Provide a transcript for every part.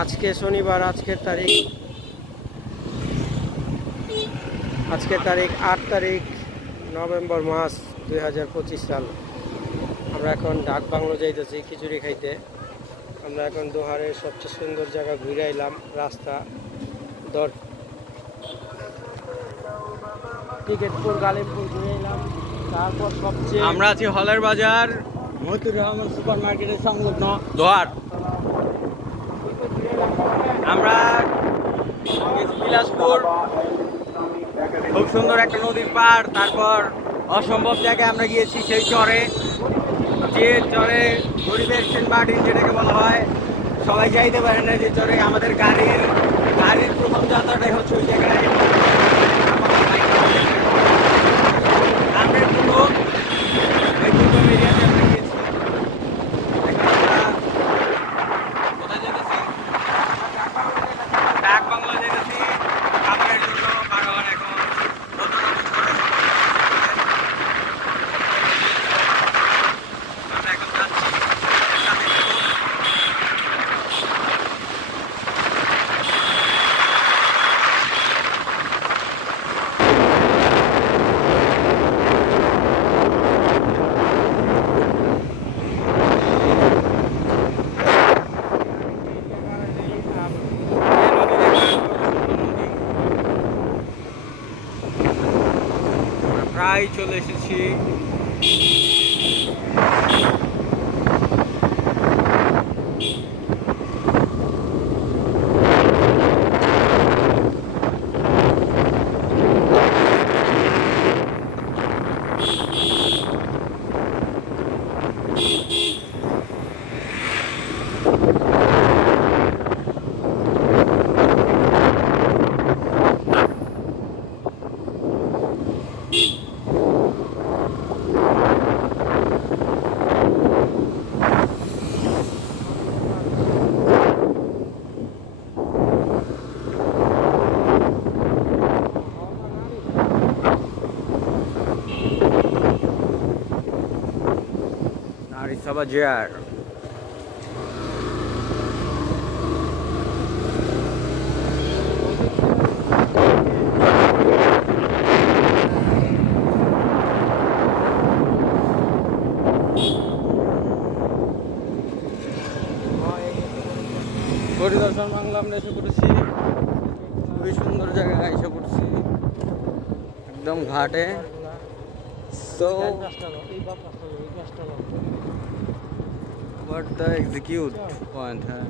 আজকে শনিবার, আজকের তারিখ 8 তারিখ নভেম্বর মাস 2025 সাল। আমরা এখন ডাক বাংলো যাইতেছি খিচুড়ি খাইতে। আমরা এখন দোহারের সবচেয়ে সুন্দর জায়গা ঘুরে আইলাম, রাস্তা দর টিকেটপুর গালিমপুর ঘুরে এলাম। তারপর সবচেয়ে আমরা আছি হলের বাজার মতিউর রহমান সুপার মার্কেটের সংলগ্ন দোহার। আমরা বিলাসপুর, খুব সুন্দর একটা নদীর পাড়। তারপর অসম্ভব জায়গায় আমরা গিয়েছি সেই চরে, যে চরে গরিবের সেন্ট মার্টিন যেটাকে বলা হয়। সবাই যাইতে পারেন না যে চরে। আমাদের গাড়ির প্রথম যাত্রাটাই হচ্ছে ওই জায়গায়। আমরা পুরো এই দুর্গম এরিয়াতে আমরা গিয়েছি। এখন আমরা কোথায় যেতেছি? ডাক বাংলা যেতেছি খাবারের জন্য। কারণ এখন নতুন নতুন করে আমরা এখন যাচ্ছি। প্রায় চলে এসেছি। Bazaar. পরিদর্শন বাংলা আমরা এসে পড়েছি। খুবই সুন্দর জায়গায় এসে পড়ছি, একদম ঘাটে। So what the execute point है?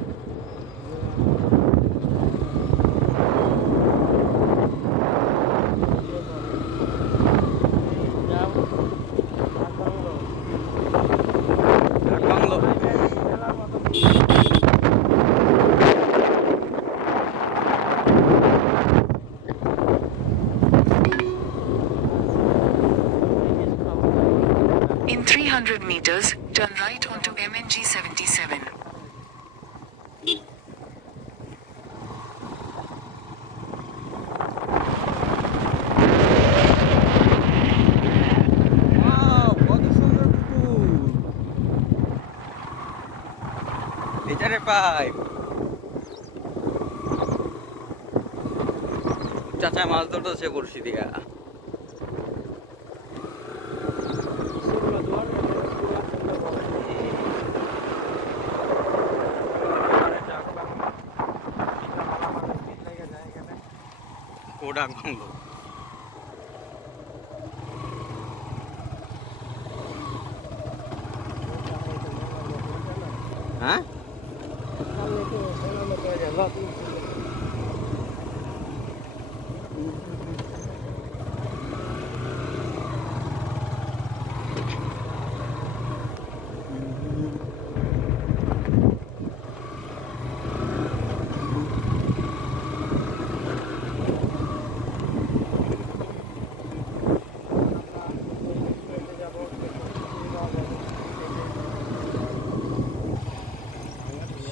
In 300 meters, turn right onto MNG 77. Wow, बहुत सुंदर पुकुर। এটারে পাইপ চাচা মাছ ধরতেছে বড়শি দিয়া। Kodak bungalow. হ্যাঁ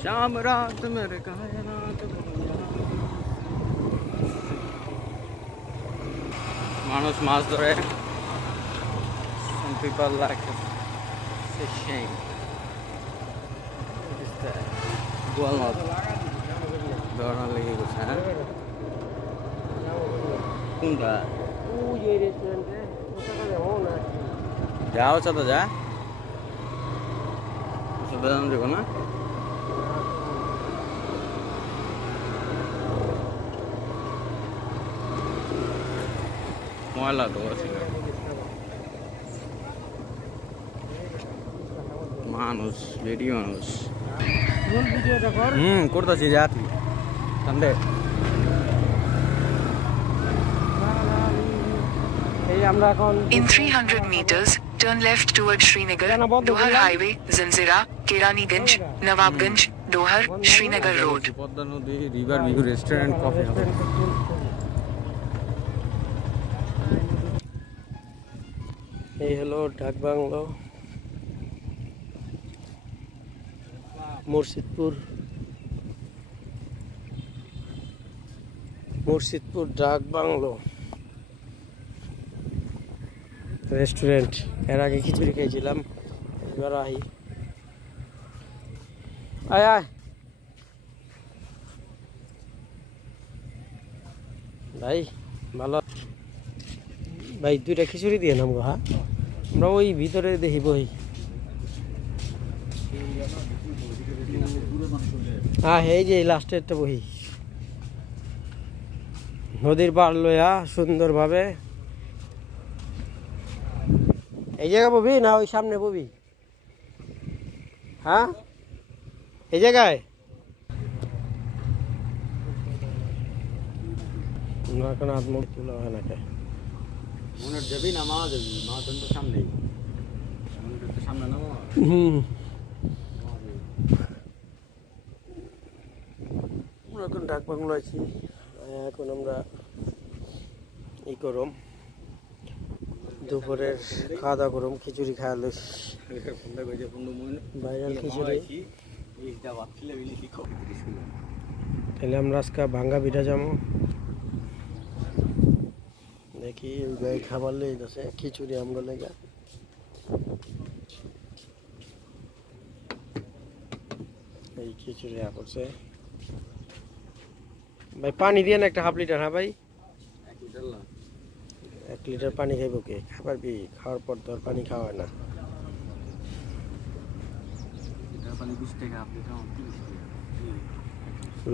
शाम रात मेरे कायनात মানুষ মাছ ধরে। Some people like fishing. What is that? Walnut. ধরার লেগে গেছে। হ্যাঁ কোনটা ওই যে রেস্টুরেন্টে ওটা যাবো না যাও চাঁদা যা চাঁদা জান দেবো না ময়লা তো আছে মানুষ বেডি মানুষ করতেছি যা তুই সন্দেহ এই আমরা এখন In 300 meters, turn left towards Srinagar, Dohar Highway, Zanzira, Keraniganj, Nawabganj, Dohar, Srinagar Road. Padma নদী river view restaurant coffee house এই হলো ডাক বাংলো মুর্শিদপুর ডাক বাংলো রেস্টুরেন্ট। এর আগে খিচুড়ি খেয়েছিলাম, এবার আই আয় আয় ভাই ভালো ভাই, দুইটা খিচুড়ি দিয়ে নামগো। হ্যাঁ আমরা ওই ভিতরে দেখি বই। হ্যাঁ এই যে লাস্টেরটা বহি নদীর পার লইয়া সুন্দরভাবে। এই জায়গায় ববি না ওই সামনে ববি? হ্যাঁ এই জায়গায় এখন আত্মক তোলা হয় না। মনে যাবি না মা যাবি মা তো সামনেই সামনে না আমরা এখন ডাক বাংলো আছি। এখন আমরা ই করম দুপুরের খাওয়া দাওয়া করম, খিচুড়ি খাওয়ালো ভাইরাল খিচুড়ি। তাহলে আমরা আজকে ভাঙ্গা পিঠা যাবো দেখি ভাই খাবার লেগে গেছে খিচুড়ি আমরা লেগে। এই খিচুড়ি করছে ভাই, পানি দিয়ে না একটা হাফ লিটার। হ্যাঁ ভাই 1 লিটার পানি খাইব কে? খাবার বি খাওয়ার পর তো আর পানি খাওয়া হয় না।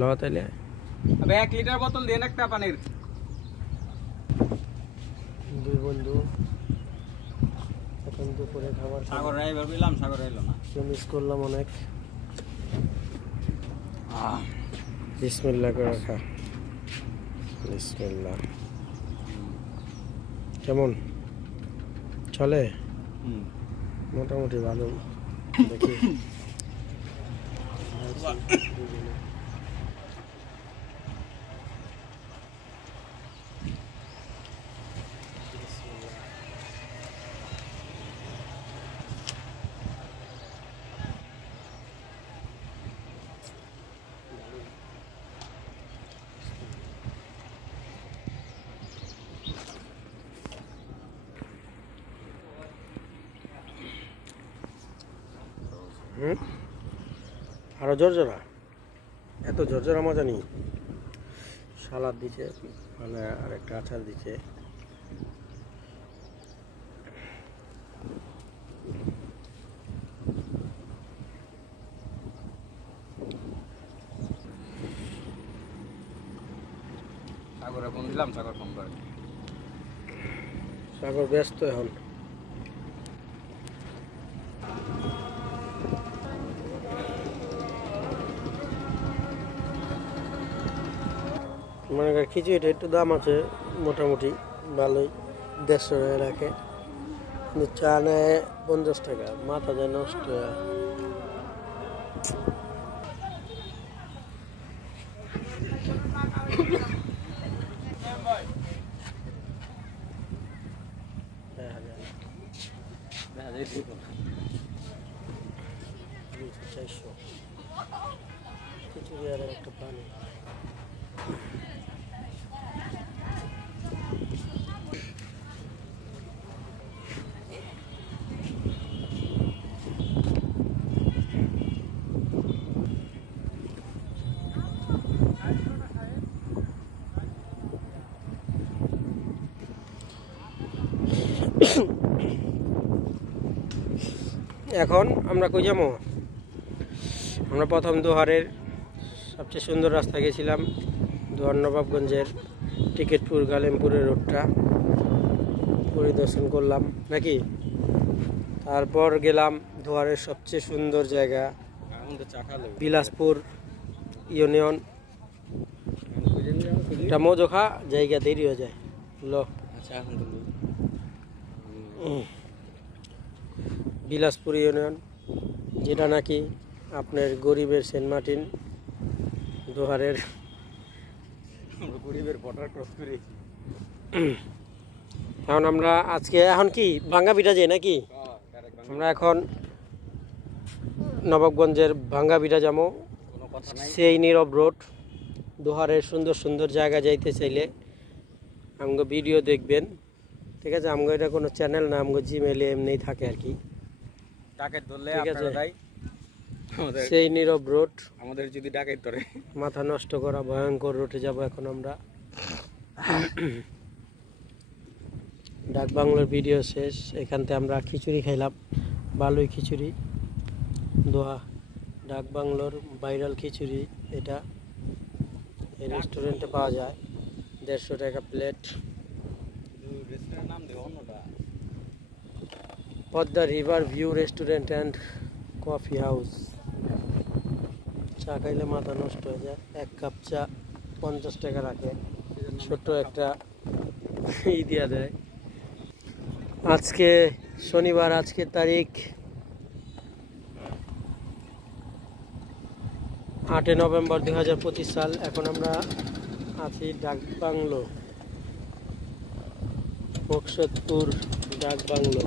ল তাইলে 1 লিটার বোতল দেন একটা পানির। দুই বন্ধু এখন দুপুরে খাবার সাগর রাইবার পেলাম, সাগর এলো না, মিস করলাম অনেক। বিসমিল্লাহ করে খা, বিসমিল্লাহ। কেমন চলে? মোটামুটি ভালোই দেখি। আরো জর্জরা, এত জর্জরা মজা নেই। সালাদ দিছে, মানে আর একটা আচার দিছে। সাগরে ফোন দিলাম, সাগর ফোন করে। সাগর ব্যস্ত এখন। মনে কর খিচুড়িটা একটু দাম আছে, মোটামুটি ভালোই 150 টাকা রাখে, কিন্তু চা নেয় 50 টাকা। মাথা যায় নষ্ট। খিচুড়ি আর একটা পানি। এখন আমরা কই যাবো? আমরা প্রথম দোহারের সবচেয়ে সুন্দর রাস্তা গেছিলাম, দোহার নবাবগঞ্জের টিকিটপুর গালিমপুরের রোডটা পরিদর্শন করলাম নাকি। তারপর গেলাম দোহারের সবচেয়ে সুন্দর জায়গা বিলাসপুর ইউনিয়ন। এটা মজোখা জায়গা দেরি হয়ে যায় লো। বিলাসপুর ইউনিয়ন, যেটা নাকি আপনার গরিবের সেন্ট মার্টিন দোহারের গরিবের বর্ডার ক্রস করেছি। এখন আমরা আজকে এখন কি ভাঙ্গা পিঠা যাই নাকি? আমরা এখন নবাবগঞ্জের ভাঙ্গা পিঠা যাবো। সেই নীরব রোড দোহারের সুন্দর সুন্দর জায়গা যাইতে চাইলে আমগো ভিডিও দেখবেন, ঠিক আছে? আমগো এটা কোনো চ্যানেল না, আমগো জিমেলে এমনি থাকে আর কি। ডাকাত ধরলে ঠিক আছে, আপনারা তাই সেই নীরব রোড আমাদের যদি ডাকাত ধরে মাথা নষ্ট করা ভয়ঙ্কর রোডে যাব এখন আমরা। ডাক বাংলোর ভিডিও শেষ, এখান থেকে আমরা খিচুড়ি খাইলাম, ভালোই খিচুড়ি। দোহা ডাক বাংলোর ভাইরাল খিচুড়ি এটা, এই রেস্টুরেন্টে পাওয়া যায়, 150 টাকা প্লেট। রেস্টুরেন্টের নাম দেব অন্যটা, Padma river view restaurant and coffee house. চা খাইলে মাথা নষ্ট হয়ে যায়, 1 কাপ চা 50 টাকা রাখে, ছোট্ট একটা ই দিয়া দেয়। আজকে শনিবার, আজকে তারিখ 8 নভেম্বর 2025 সাল। এখন আমরা আছি ডাক বাংলো, 75 ডাক বাংলো।